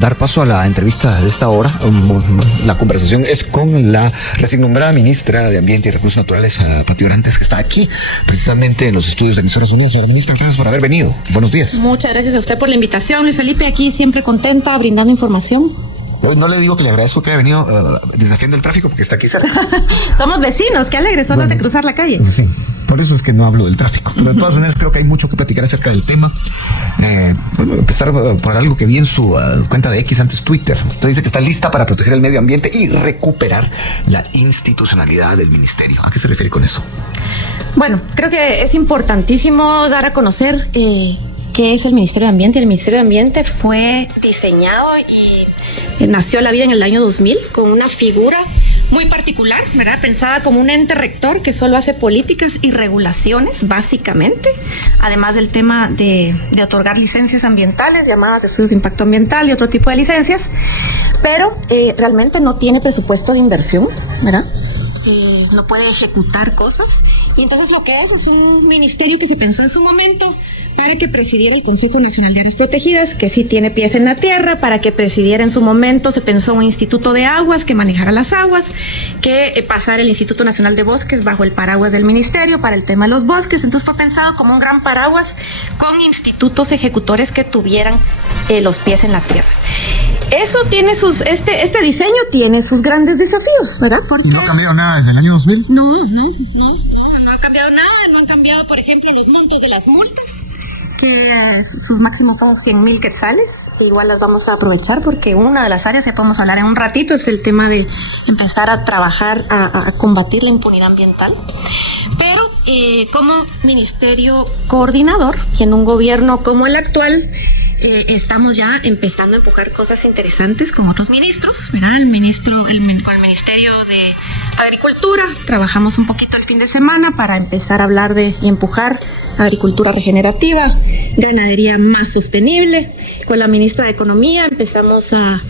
Dar paso a la entrevista de esta hora. La conversación es con la recién nombrada ministra de Ambiente y Recursos Naturales, Patty Orantes, que está aquí precisamente en los estudios de Emisoras Unidas. Señora ministra, gracias por haber venido. Buenos días. Muchas gracias a usted por la invitación, Luis Felipe. Aquí siempre contenta, brindando información. No le digo que le agradezco que haya venido desafiando el tráfico porque está aquí cerca. Somos vecinos, qué alegre, solo de cruzar la calle. Sí, por eso es que no hablo del tráfico. Pero de todas maneras creo que hay mucho que platicar acerca del tema. Empezar por algo que vi en su cuenta de X, antes Twitter. Usted dice que está lista para proteger el medio ambiente y recuperar la institucionalidad del ministerio. ¿A qué se refiere con eso? Bueno, creo que es importantísimo dar a conocer qué es el Ministerio de Ambiente. El Ministerio de Ambiente fue diseñado y nació la vida en el año 2000 con una figura muy particular, ¿verdad? Pensada como un ente rector que solo hace políticas y regulaciones, básicamente, además del tema de otorgar licencias ambientales, llamadas estudios de impacto ambiental y otro tipo de licencias, pero realmente no tiene presupuesto de inversión, ¿verdad? No puede ejecutar cosas, y entonces lo que es un ministerio que se pensó en su momento para que presidiera el Consejo Nacional de Áreas Protegidas, que sí tiene pies en la tierra, para que presidiera en su momento, se pensó un instituto de aguas que manejara las aguas, que pasara el Instituto Nacional de Bosques bajo el paraguas del ministerio para el tema de los bosques. Entonces fue pensado como un gran paraguas con institutos ejecutores que tuvieran los pies en la tierra. Eso tiene este diseño tiene sus grandes desafíos, ¿verdad? Porque ¿Y no ha cambiado nada desde el año 2000? No ha cambiado nada. No han cambiado, por ejemplo, los montos de las multas, que sus máximos son 100,000 quetzales. Igual las vamos a aprovechar porque una de las áreas que podemos hablar en un ratito es el tema de empezar a trabajar a combatir la impunidad ambiental. Pero como ministerio coordinador y en un gobierno como el actual, estamos ya empezando a empujar cosas interesantes con otros ministros, ¿verdad? Con el Ministerio de Agricultura trabajamos un poquito el fin de semana para empezar a hablar y empujar agricultura regenerativa, ganadería más sostenible. Con la ministra de Economía empezamos a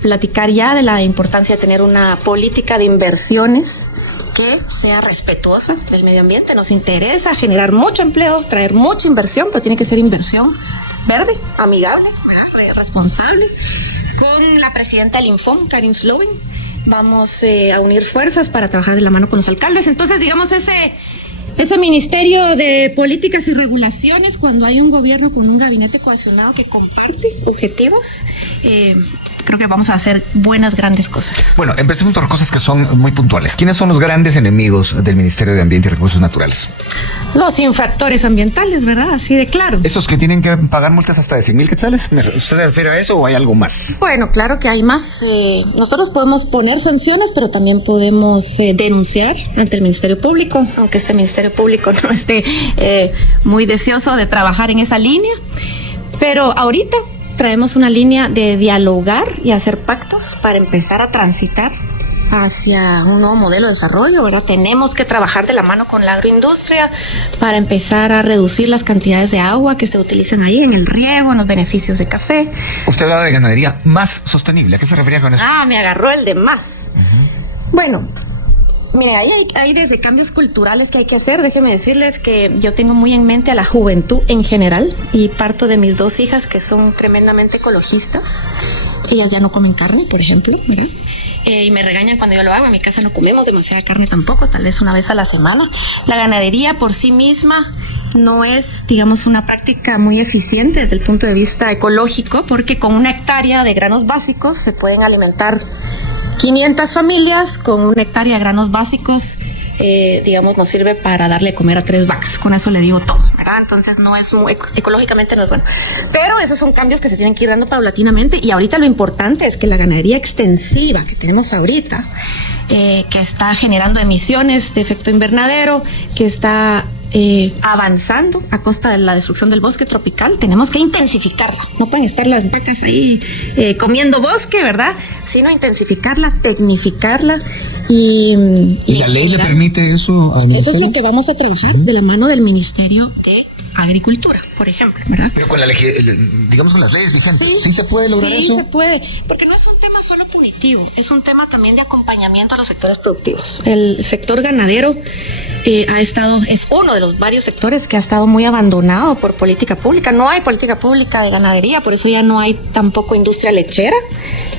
platicar ya de la importancia de tener una política de inversiones que sea respetuosa del medio ambiente. Nos interesa generar mucho empleo, traer mucha inversión, pero tiene que ser inversión verde, amigable, responsable. Con la presidenta del Infom, Karin Slowin, vamos a unir fuerzas para trabajar de la mano con los alcaldes. Entonces, digamos, ese ministerio de políticas y regulaciones, cuando hay un gobierno con un gabinete cohesionado que comparte objetivos, creo que vamos a hacer grandes cosas. Bueno, empecemos por cosas que son muy puntuales. ¿Quiénes son los grandes enemigos del Ministerio de Ambiente y Recursos Naturales? Los infractores ambientales, ¿verdad? Así de claro. ¿Esos que tienen que pagar multas hasta de 100,000 quetzales? ¿Usted se refiere a eso o hay algo más? Bueno, claro que hay más. Nosotros podemos poner sanciones, pero también podemos denunciar ante el Ministerio Público, aunque este Ministerio Público no esté muy deseoso de trabajar en esa línea. Pero ahorita traemos una línea de dialogar y hacer pactos para empezar a transitar hacia un nuevo modelo de desarrollo, ¿verdad? Tenemos que trabajar de la mano con la agroindustria para empezar a reducir las cantidades de agua que se utilizan ahí en el riego, en los beneficios de café. Usted hablaba de ganadería más sostenible. ¿A qué se refería con eso? Me agarró el de más. Bueno, mire, ahí hay desde cambios culturales que hay que hacer. Déjenme decirles que yo tengo muy en mente a la juventud en general y parto de mis 2 hijas que son tremendamente ecologistas. Ellas ya no comen carne, por ejemplo, ¿verdad? Y me regañan cuando yo lo hago. En mi casa no comemos demasiada carne tampoco, tal vez una vez a la semana. La ganadería por sí misma no es, digamos, una práctica muy eficiente desde el punto de vista ecológico, porque con 1 hectárea de granos básicos se pueden alimentar 500 familias. Con 1 hectárea de granos básicos, digamos, nos sirve para darle de comer a 3 vacas. Con eso le digo todo, ¿verdad? Entonces no es muy, ecológicamente no es bueno. Pero esos son cambios que se tienen que ir dando paulatinamente, y ahorita lo importante es que la ganadería extensiva que tenemos ahorita, que está generando emisiones de efecto invernadero, que está avanzando a costa de la destrucción del bosque tropical, tenemos que intensificarla. No pueden estar las vacas ahí comiendo bosque, ¿verdad? Sino intensificarla, tecnificarla. ¿Y la ley le permite eso al ministerio? Eso es lo que vamos a trabajar de la mano del Ministerio de Agricultura, por ejemplo, ¿verdad? Pero con digamos con las leyes vigentes, ¿sí se puede lograr eso? Sí se puede, porque no es un tema solo punitivo. normativo, es un tema también de acompañamiento a los sectores productivos. El sector ganadero es uno de los varios sectores que ha estado muy abandonado por política pública. No hay política pública de ganadería, por eso ya no hay tampoco industria lechera,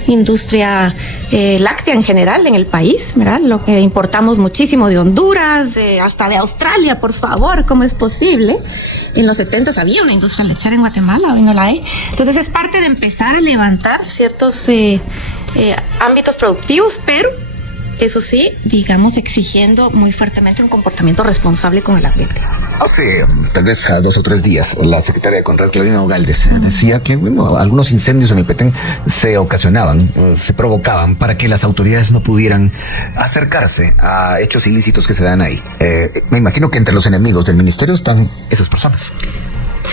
industria láctea en general en el país, ¿verdad? Lo que importamos muchísimo de Honduras, hasta de Australia, por favor, ¿cómo es posible? En los 70 había una industria lechera en Guatemala, hoy no la hay. Entonces es parte de empezar a levantar ciertos ámbitos productivos, pero eso sí, digamos, exigiendo muy fuertemente un comportamiento responsable con el ambiente. Hace tal vez 2 o 3 días, la secretaria de Conrad, Claudina Nogales, decía que algunos incendios en el Petén se ocasionaban, se provocaban para que las autoridades no pudieran acercarse a hechos ilícitos que se dan ahí. Me imagino que entre los enemigos del ministerio están esas personas.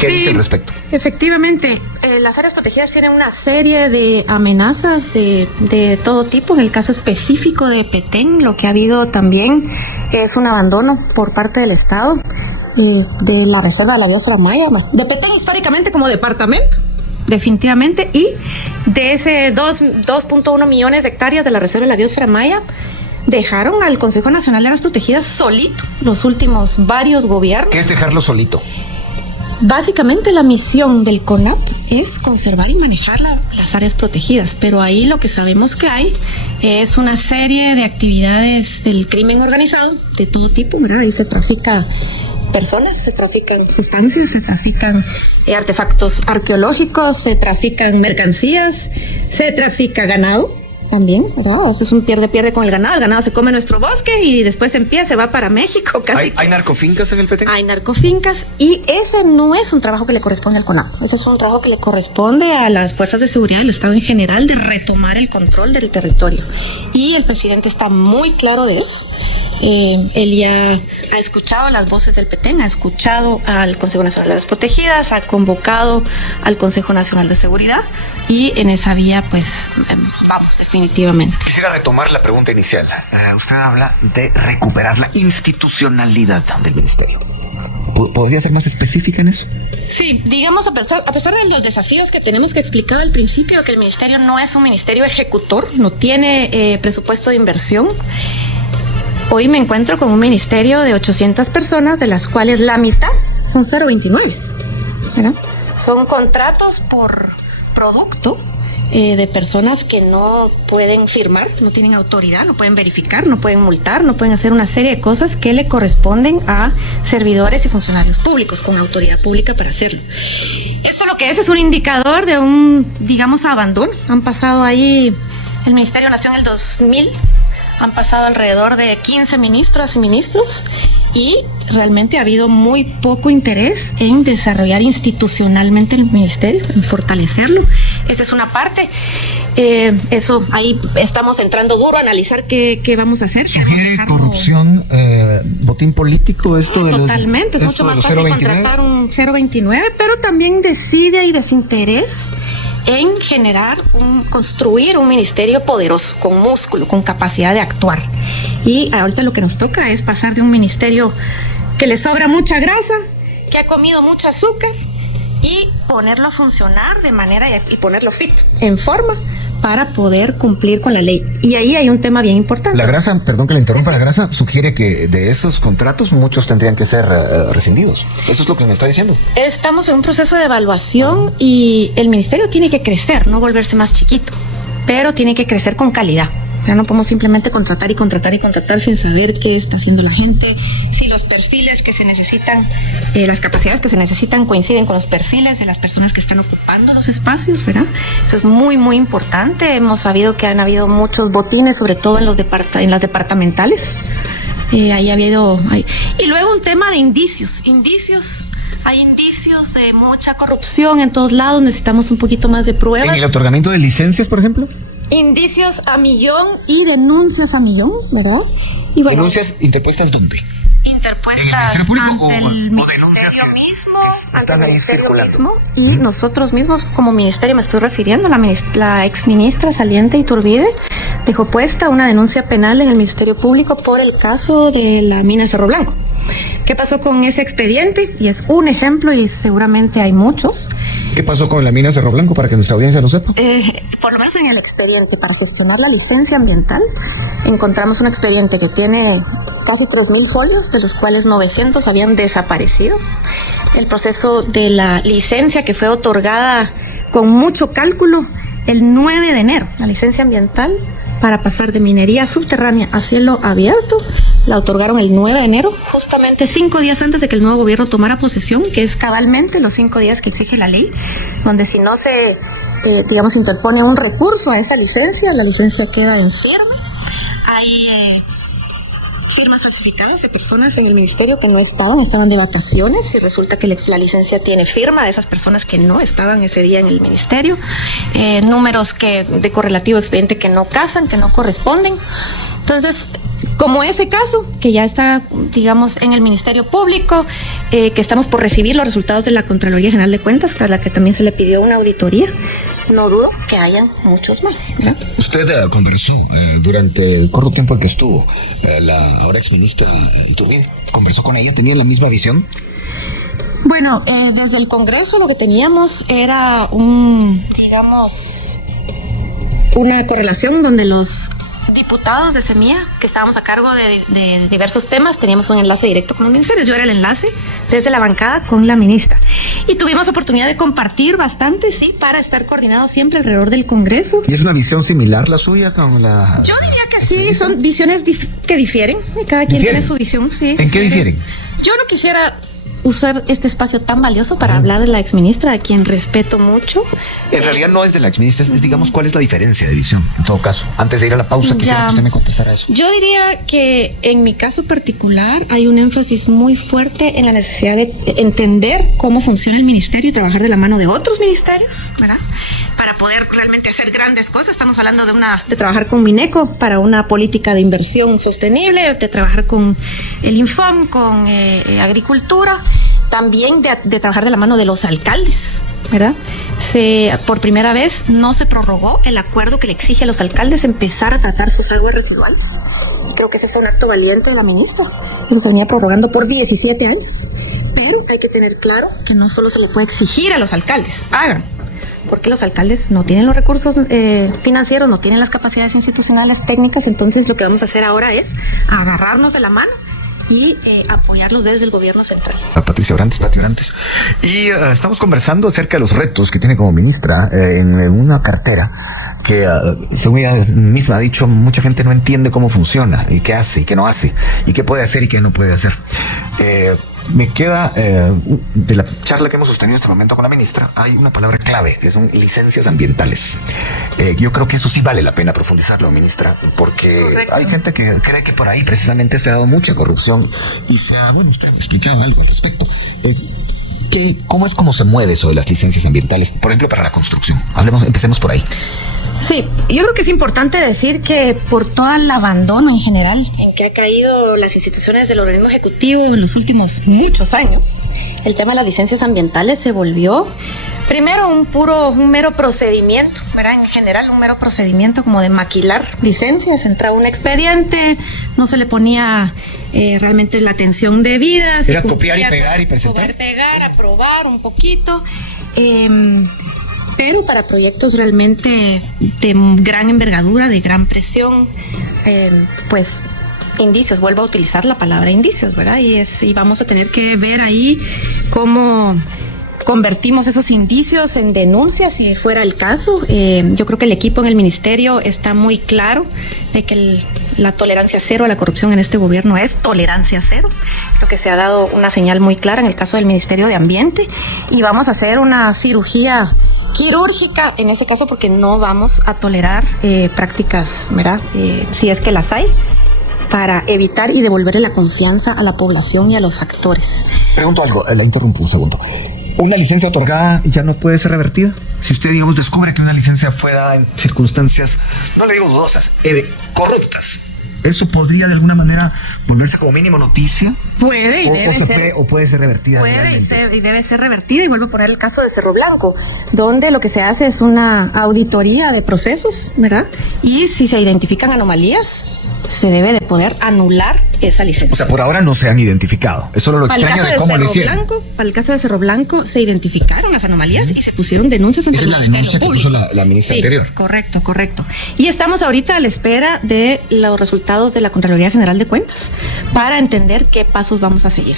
¿Qué dice al respecto? Efectivamente, las áreas protegidas tienen una serie de amenazas de todo tipo. En el caso específico de Petén, lo que ha habido también es un abandono por parte del Estado de la reserva de la biosfera maya, de Petén históricamente como departamento, definitivamente, y de ese 2.1 millones de hectáreas de la reserva de la biosfera maya, dejaron al Consejo Nacional de Áreas Protegidas solito los últimos varios gobiernos. ¿Qué es dejarlo solito? Básicamente la misión del CONAP es conservar y manejar las áreas protegidas, pero ahí lo que sabemos que hay es una serie de actividades del crimen organizado de todo tipo, ¿verdad? Ahí se trafica personas, se trafican sustancias, se trafican artefactos arqueológicos, se trafican mercancías, se trafica ganado también, ¿verdad? O sea, es un pierde-pierde con el ganado se come nuestro bosque y después se va para México. ¿Hay narcofincas en el Petén? Hay narcofincas y ese no es un trabajo que le corresponde al CONAP, ese es un trabajo que le corresponde a las fuerzas de seguridad del Estado en general de retomar el control del territorio. Y el presidente está muy claro de eso. Él ya ha escuchado las voces del Petén, ha escuchado al Consejo Nacional de Áreas Protegidas, ha convocado al Consejo Nacional de Seguridad y en esa vía pues vamos definitivamente. Quisiera retomar la pregunta inicial. Usted habla de recuperar la institucionalidad del ministerio. ¿Podría ser más específica en eso? Sí, digamos, a pesar de los desafíos que tenemos que explicar al principio, que el ministerio no es un ministerio ejecutor, no tiene presupuesto de inversión. Hoy me encuentro con un ministerio de 800 personas, de las cuales la mitad son 029, ¿verdad? Son contratos por producto de personas que no pueden firmar, no tienen autoridad, no pueden verificar, no pueden multar, no pueden hacer una serie de cosas que le corresponden a servidores y funcionarios públicos con autoridad pública para hacerlo. Esto lo que es un indicador de un, digamos, abandono. Han pasado ahí, el ministerio nació en el 2000, han pasado alrededor de 15 ministras y ministros y realmente ha habido muy poco interés en desarrollar institucionalmente el ministerio, en fortalecerlo. Esa es una parte. Eso, ahí estamos entrando duro a analizar qué vamos a hacer. ¿Sugiere corrupción, botín político esto de Totalmente, es mucho más fácil contratar un 029, pero también desidia y desinterés en construir un ministerio poderoso, con músculo, con capacidad de actuar. Y ahorita lo que nos toca es pasar de un ministerio que le sobra mucha grasa, que ha comido mucho azúcar, y ponerlo a funcionar de manera y ponerlo fit, en forma, para poder cumplir con la ley. Y ahí hay un tema bien importante. La grasa, perdón que le interrumpa, la grasa sugiere que de esos contratos muchos tendrían que ser rescindidos. ¿Eso es lo que me está diciendo? Estamos en un proceso de evaluación y el ministerio tiene que crecer, no volverse más chiquito, pero tiene que crecer con calidad. Ya no podemos simplemente contratar sin saber qué está haciendo la gente, si los perfiles que se necesitan, las capacidades que se necesitan coinciden con los perfiles de las personas que están ocupando los espacios, ¿verdad? Eso es muy, muy importante. Hemos sabido que han habido muchos botines, sobre todo en las departamentales. Ahí ha habido... Y luego un tema de indicios. Hay indicios de mucha corrupción en todos lados, necesitamos un poquito más de pruebas. ¿En el otorgamiento de licencias, por ejemplo? Indicios a millón y denuncias a millón, ¿verdad? Y bueno, ¿denuncias interpuestas dónde? Interpuestas ante el ministerio mismo, ante el ministerio mismo, y nosotros mismos como ministerio, me estoy refiriendo, la exministra saliente Iturbide dejó puesta una denuncia penal en el Ministerio Público por el caso de la mina Cerro Blanco. ¿Qué pasó con ese expediente? Y es un ejemplo y seguramente hay muchos. ¿Qué pasó con la mina Cerro Blanco para que nuestra audiencia lo sepa? Por lo menos en el expediente para gestionar la licencia ambiental, encontramos un expediente que tiene casi 3.000 folios, de los cuales 900 habían desaparecido. El proceso de la licencia que fue otorgada con mucho cálculo el 9 de enero, la licencia ambiental para pasar de minería subterránea a cielo abierto, la otorgaron el 9 de enero, justamente 5 días antes de que el nuevo gobierno tomara posesión, que es cabalmente los 5 días que exige la ley, donde si no se, interpone un recurso a esa licencia, la licencia queda en firme. Hay firmas falsificadas de personas en el ministerio que no estaban de vacaciones, y resulta que la licencia tiene firma de esas personas que no estaban ese día en el ministerio, números de correlativo expediente que no casan, que no corresponden. Entonces, como ese caso, que ya está, en el Ministerio Público, que estamos por recibir los resultados de la Contraloría General de Cuentas, a la que también se le pidió una auditoría, no dudo que hayan muchos más, ¿verdad? Usted conversó durante el corto tiempo en que estuvo la ahora exministra Iturbide. ¿Conversó con ella? ¿Tenían la misma visión? Bueno, desde el Congreso lo que teníamos era una correlación donde los diputados de Semilla, que estábamos a cargo de diversos temas, teníamos un enlace directo con los ministerios. Yo era el enlace desde la bancada con la ministra. Y tuvimos oportunidad de compartir bastante, sí, para estar coordinados siempre alrededor del Congreso. ¿Y es una visión similar la suya con la...? Yo diría que sí, son visiones que difieren. Cada quien tiene su visión, sí. ¿En qué difieren? Yo no quisiera usar este espacio tan valioso para hablar de la exministra, a quien respeto mucho. En realidad no es de la exministra, es, digamos, ¿cuál es la diferencia de visión? En todo caso, antes de ir a la pausa, quisiera que usted me contestara eso. Yo diría que en mi caso particular hay un énfasis muy fuerte en la necesidad de entender cómo funciona el ministerio y trabajar de la mano de otros ministerios, ¿verdad? Para poder realmente hacer grandes cosas. Estamos hablando de trabajar con Mineco para una política de inversión sostenible, de trabajar con el Infom, con agricultura, también de trabajar de la mano de los alcaldes, ¿verdad? Por primera vez no se prorrogó el acuerdo que le exige a los alcaldes empezar a tratar sus aguas residuales. Creo que ese fue un acto valiente de la ministra. Eso se venía prorrogando por 17 años. Pero hay que tener claro que no solo se le puede exigir a los alcaldes, hagan, porque los alcaldes no tienen los recursos financieros, no tienen las capacidades institucionales técnicas. Entonces lo que vamos a hacer ahora es agarrarnos de la mano y apoyarlos desde el gobierno central. Patricia Orantes, Pati Orantes. Y estamos conversando acerca de los retos que tiene como ministra en una cartera que, según ella misma ha dicho, mucha gente no entiende cómo funciona, y qué hace y qué no hace, y qué puede hacer y qué no puede hacer. Me queda, de la charla que hemos sostenido en este momento con la ministra, hay una palabra clave, que son licencias ambientales. Yo creo que eso sí vale la pena profundizarlo, ministra, porque correcto, hay gente que cree que por ahí precisamente se ha dado mucha corrupción y usted me explicaba algo al respecto. ¿Cómo se mueve eso de las licencias ambientales, por ejemplo, para la construcción? Empecemos por ahí. Sí, yo creo que es importante decir que por todo el abandono en general en que ha caído las instituciones del organismo ejecutivo en los últimos muchos años, el tema de las licencias ambientales se volvió primero un mero procedimiento, ¿verdad? En general un mero procedimiento como de maquilar licencias. Entraba un expediente, no se le ponía realmente la atención debida. Era copiar y pegar y presentar. Copiar, pegar, aprobar un poquito. Pero para proyectos realmente de gran envergadura, de gran presión, indicios, vuelvo a utilizar la palabra indicios, ¿verdad? Y vamos a tener que ver ahí cómo convertimos esos indicios en denuncias si fuera el caso. Yo creo que el equipo en el ministerio está muy claro de que la tolerancia cero a la corrupción en este gobierno es tolerancia cero. Creo que se ha dado una señal muy clara en el caso del Ministerio de Ambiente, y vamos a hacer una cirugía quirúrgica en ese caso, porque no vamos a tolerar prácticas, ¿verdad? Si es que las hay, para evitar y devolverle la confianza a la población y a los actores. Pregunto algo, la interrumpo un segundo. ¿Una licencia otorgada ya no puede ser revertida? Si usted, descubre que una licencia fue dada en circunstancias, no le digo dudosas, corruptas, ¿eso podría de alguna manera volverse como mínimo noticia? Puede y debe ser. ¿O puede ser revertida? Puede y debe ser revertida. Y vuelvo a poner el caso de Cerro Blanco, donde lo que se hace es una auditoría de procesos, ¿verdad? Y si se identifican anomalías, se debe de poder anular esa licencia. O sea, por ahora no se han identificado. Es solo lo extraño de cómo lo hicieron. Para el caso de Cerro Blanco se identificaron las anomalías y se pusieron denuncias ante el Ministerio Público. Esa es la denuncia que puso la ministra anterior. Correcto. Y estamos ahorita a la espera de los resultados de la Contraloría General de Cuentas para entender qué pasos vamos a seguir.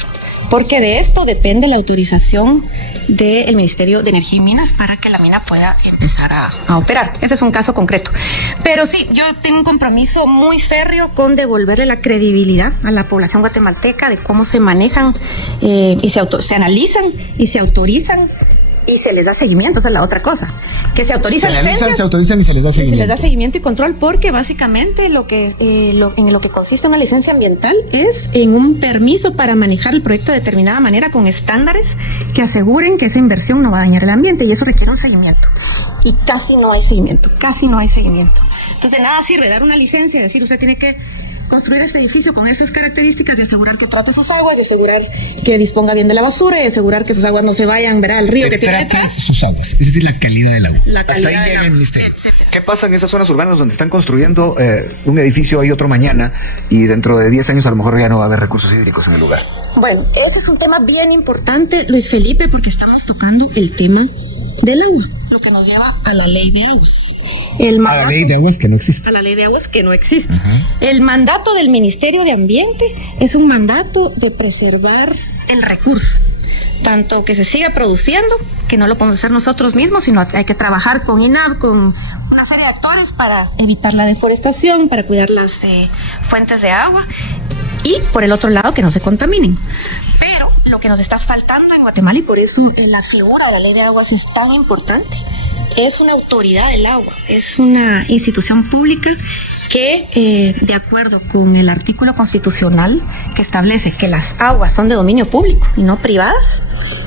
Porque de esto depende la autorización del Ministerio de Energía y Minas para que la mina pueda empezar a operar. Ese es un caso concreto. Pero sí, yo tengo un compromiso muy férreo con devolverle la credibilidad a la población guatemalteca de cómo se manejan y se analizan y se autorizan y se les da seguimiento. Esa es la otra cosa. Que se autorizan licencias, se autorizan y se les da seguimiento. Se les da seguimiento y control, porque básicamente en lo que consiste una licencia ambiental es en un permiso para manejar el proyecto de determinada manera con estándares que aseguren que esa inversión no va a dañar el ambiente, y eso requiere un seguimiento. Y casi no hay seguimiento. Entonces de nada sirve dar una licencia y decir usted tiene que construir este edificio con estas características, de asegurar que trate sus aguas, de asegurar que disponga bien de la basura, de asegurar que sus aguas no se vayan al río que tiene detrás. Sus aguas, es decir, la calidad del agua. Hasta ahí llega el ministerio. ¿Qué pasa en esas zonas urbanas donde están construyendo un edificio hoy, otro mañana, y dentro de 10 años a lo mejor ya no va a haber recursos hídricos en el lugar? Bueno, ese es un tema bien importante, Luis Felipe, porque estamos tocando el tema del agua, lo que nos lleva a la ley de aguas. A la ley de aguas que no existe. A la ley de aguas que no existe. El mandato del Ministerio de Ambiente es un mandato de preservar el recurso, tanto que se siga produciendo, que no lo podemos hacer nosotros mismos, sino hay que trabajar con INAV, con una serie de actores para evitar la deforestación, para cuidar las fuentes de agua, y por el otro lado que no se contaminen. Pero lo que nos está faltando en Guatemala, y por eso la figura de la ley de aguas es tan importante, es una autoridad del agua, es una institución pública que, de acuerdo con el artículo constitucional que establece que las aguas son de dominio público y no privadas,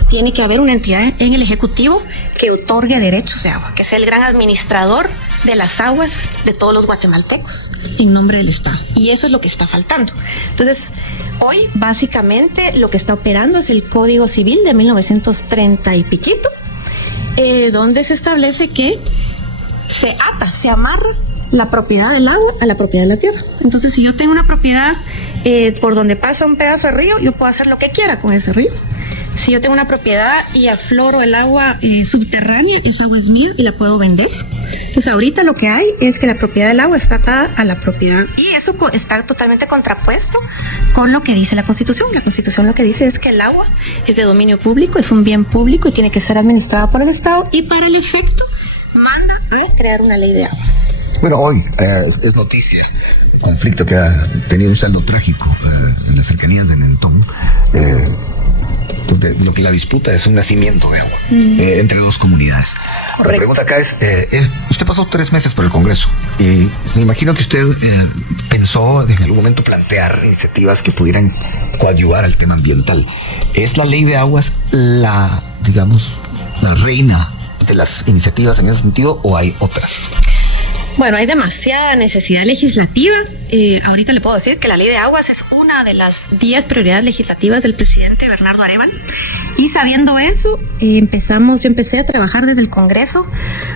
tiene que haber una entidad en el Ejecutivo que otorgue derechos de agua, que sea el gran administrador de las aguas de todos los guatemaltecos en nombre del Estado. Y eso es lo que está faltando. Entonces, hoy básicamente lo que está operando es el Código Civil de 1930 y piquito, donde se establece que se amarra la propiedad del agua a la propiedad de la tierra. Entonces, si yo tengo una propiedad por donde pasa un pedazo de río, yo puedo hacer lo que quiera con ese río. Si yo tengo una propiedad y afloro el agua subterránea, esa agua es mía y la puedo vender. Entonces ahorita lo que hay es que la propiedad del agua está atada a la propiedad, y eso está totalmente contrapuesto con lo que dice la Constitución. La Constitución lo que dice es que el agua es de dominio público, es un bien público y tiene que ser administrada por el Estado, y para el efecto manda a crear una ley de aguas. Bueno, hoy es noticia un conflicto que ha tenido un saldo trágico en las cercanías de Mentón, donde lo que la disputa es un nacimiento de agua entre dos comunidades. Correcto. La pregunta acá es, usted pasó 3 meses por el Congreso y me imagino que usted pensó en algún momento plantear iniciativas que pudieran coadyuvar al tema ambiental. ¿Es la ley de aguas la reina de las iniciativas en ese sentido, o hay otras? Bueno, hay demasiada necesidad legislativa. Ahorita le puedo decir que la ley de aguas es una de las 10 prioridades legislativas del presidente Bernardo Arévalo. Y sabiendo eso, yo empecé a trabajar desde el Congreso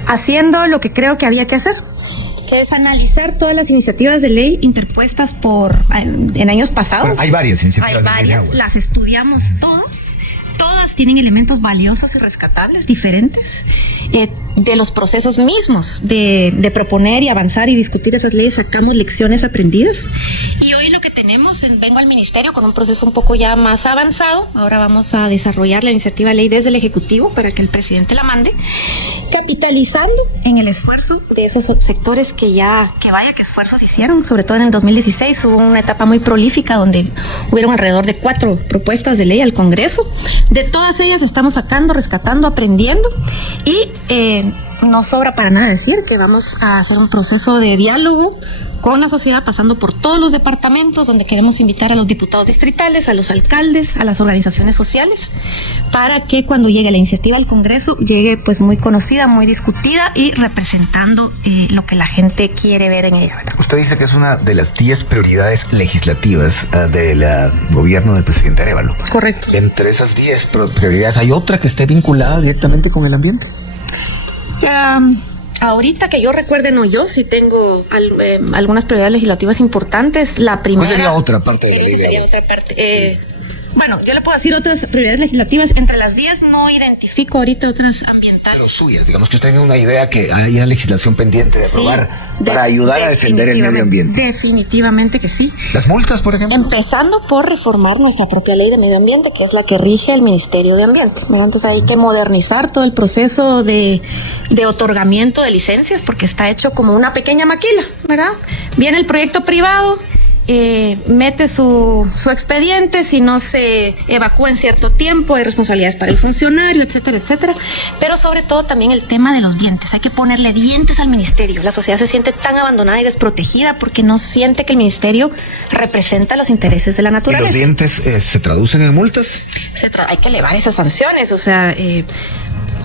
haciendo lo que creo que había que hacer, que es analizar todas las iniciativas de ley interpuestas en años pasados. Bueno, hay varias iniciativas de ley de aguas. Las estudiamos todas. Todas tienen elementos valiosos y rescatables, diferentes, de los procesos mismos de proponer y avanzar y discutir esas leyes. Sacamos lecciones aprendidas, y hoy lo que tenemos, vengo al ministerio con un proceso un poco ya más avanzado. Ahora vamos a desarrollar la iniciativa de ley desde el Ejecutivo para que el presidente la mande, capitalizando en el esfuerzo de esos sectores que esfuerzos hicieron. Sobre todo en el 2016 hubo una etapa muy prolífica donde hubieron alrededor de 4 propuestas de ley al Congreso. De todas ellas estamos sacando, rescatando, aprendiendo, y no sobra para nada decir que vamos a hacer un proceso de diálogo con la sociedad, pasando por todos los departamentos, donde queremos invitar a los diputados distritales, a los alcaldes, a las organizaciones sociales, para que cuando llegue la iniciativa al Congreso llegue pues muy conocida, muy discutida y representando lo que la gente quiere ver en ella, ¿verdad? Usted dice que es una de las 10 prioridades legislativas del gobierno del presidente Arévalo. Correcto. Entre esas 10 prioridades, ¿hay otra que esté vinculada directamente con el ambiente? Ahorita que yo recuerde, no, yo sí tengo algunas prioridades legislativas importantes. La primera... ¿Cuál sería otra parte de la ley? Esa sería otra parte. Bueno, yo le puedo decir otras prioridades legislativas. Entre las 10 no identifico ahorita otras ambientales. Pero suyas, digamos que usted tenga una idea que haya legislación pendiente de aprobar para ayudar a defender el medio ambiente. Definitivamente que sí. ¿Las multas, por ejemplo? Empezando por reformar nuestra propia ley de medio ambiente, que es la que rige el Ministerio de Ambiente, ¿verdad? Entonces hay que modernizar todo el proceso de otorgamiento de licencias, porque está hecho como una pequeña maquila, ¿verdad? Viene el proyecto privado, mete su expediente, si no se evacúa en cierto tiempo, hay responsabilidades para el funcionario, etcétera, etcétera. Pero sobre todo también el tema de los dientes. Hay que ponerle dientes al ministerio. La sociedad se siente tan abandonada y desprotegida porque no siente que el ministerio representa los intereses de la naturaleza. ¿Y los dientes se traducen en multas? Hay que elevar esas sanciones, o sea...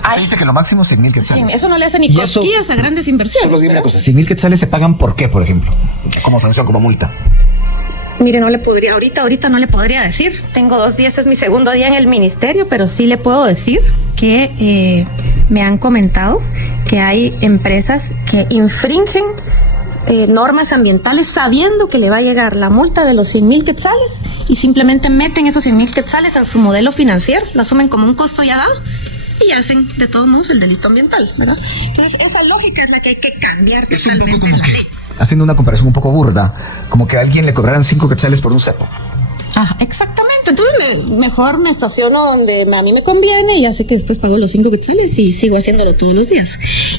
Usted dice que lo máximo es 100,000 quetzales. Sí, eso no le hace ni cosquillas a grandes inversiones. Solo dime una cosa, 100,000 quetzales se pagan ¿por qué, por ejemplo? Como sanción, como multa. Mire, no le podría, ahorita no le podría decir. Tengo 2 días, este es mi segundo día en el ministerio, pero sí le puedo decir que me han comentado que hay empresas que infringen normas ambientales sabiendo que le va a llegar la multa de los 100,000 quetzales y simplemente meten esos 100,000 quetzales en su modelo financiero, lo asumen como un costo ya dado y hacen de todos modos el delito ambiental, ¿verdad? Entonces esa lógica es la que hay que cambiar totalmente. Es un poco como que, haciendo una comparación un poco burda, como que a alguien le cobraran 5 quetzales por un cepo. Exactamente. Entonces mejor me estaciono donde a mí me conviene y ya sé que después pago los 5 quetzales y sigo haciéndolo todos los días.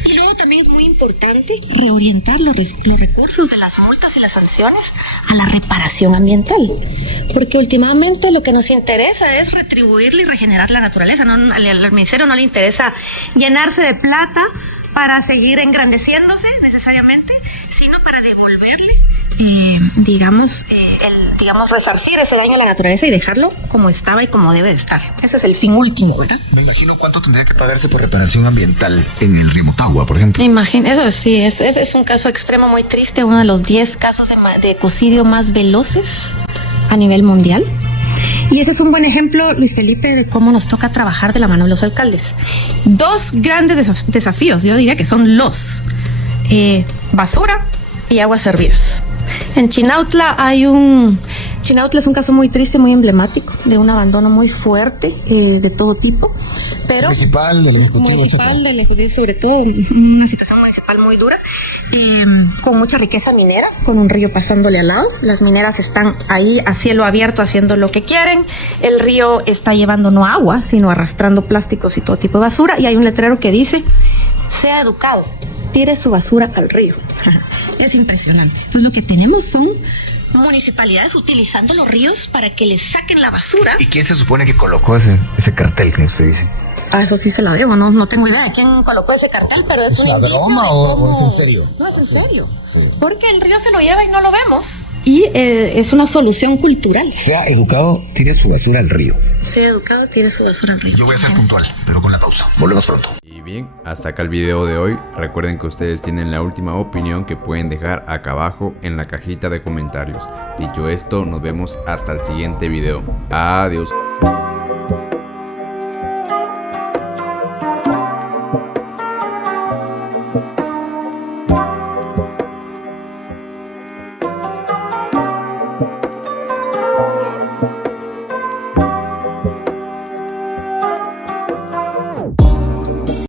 Y luego también es muy importante reorientar los recursos de las multas y las sanciones a la reparación ambiental, porque últimamente lo que nos interesa es retribuirle y regenerar la naturaleza. Al ministerio no le interesa llenarse de plata para seguir engrandeciéndose necesariamente, sino para devolverle resarcir ese daño a la naturaleza y dejarlo como estaba y como debe de estar. Ese es el fin último, ¿verdad? Me imagino cuánto tendría que pagarse por reparación ambiental en el río Motagua, por ejemplo. Eso sí, es un caso extremo muy triste, uno de los 10 casos de ecocidio más veloces a nivel mundial. Y ese es un buen ejemplo, Luis Felipe, de cómo nos toca trabajar de la mano de los alcaldes. 2 grandes desafíos, yo diría que son basura y aguas servidas. En Chinautla Chinautla es un caso muy triste, muy emblemático, de un abandono muy fuerte de todo tipo. Pero municipal, del Ejecutivo, sobre todo, una situación municipal muy dura, con mucha riqueza minera, con un río pasándole al lado. Las mineras están ahí a cielo abierto haciendo lo que quieren. El río está llevando no agua, sino arrastrando plásticos y todo tipo de basura. Y hay un letrero que dice: sea educado, tire su basura al río. Es impresionante. Entonces lo que tenemos son municipalidades utilizando los ríos para que les saquen la basura. ¿Y quién se supone que colocó ese cartel que usted dice? Eso sí se la debo, no tengo idea de quién colocó ese cartel, pero es un indicio broma de cómo... o es en serio? No, es en serio. Sí. Porque el río se lo lleva y no lo vemos. Y es una solución cultural. Sea educado, tire su basura al río. Sea educado, tire su basura al río. Yo voy a ser puntual, pero con la pausa. Volvemos pronto. Y bien, hasta acá el video de hoy. Recuerden que ustedes tienen la última opinión que pueden dejar acá abajo en la cajita de comentarios. Dicho esto, nos vemos hasta el siguiente video. Adiós.